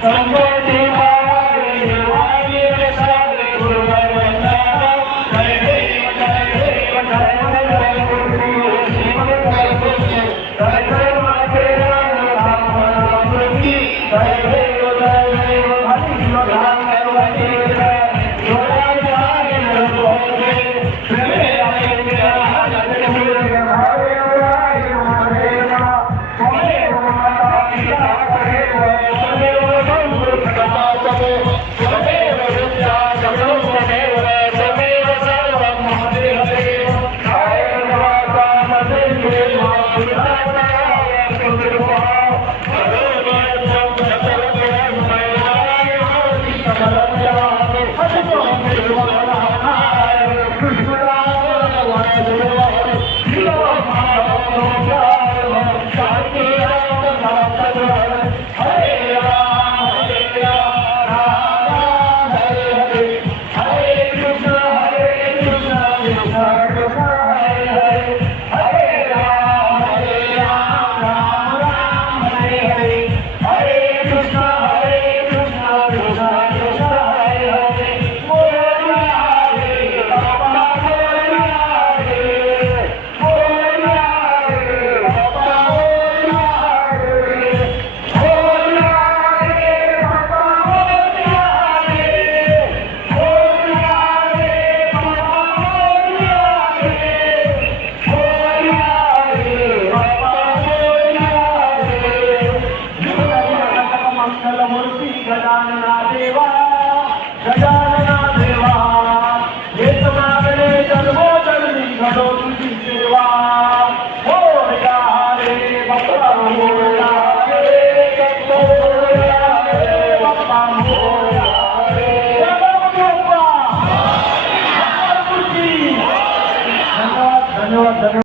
Come on. धन्यवाद धन्यवाद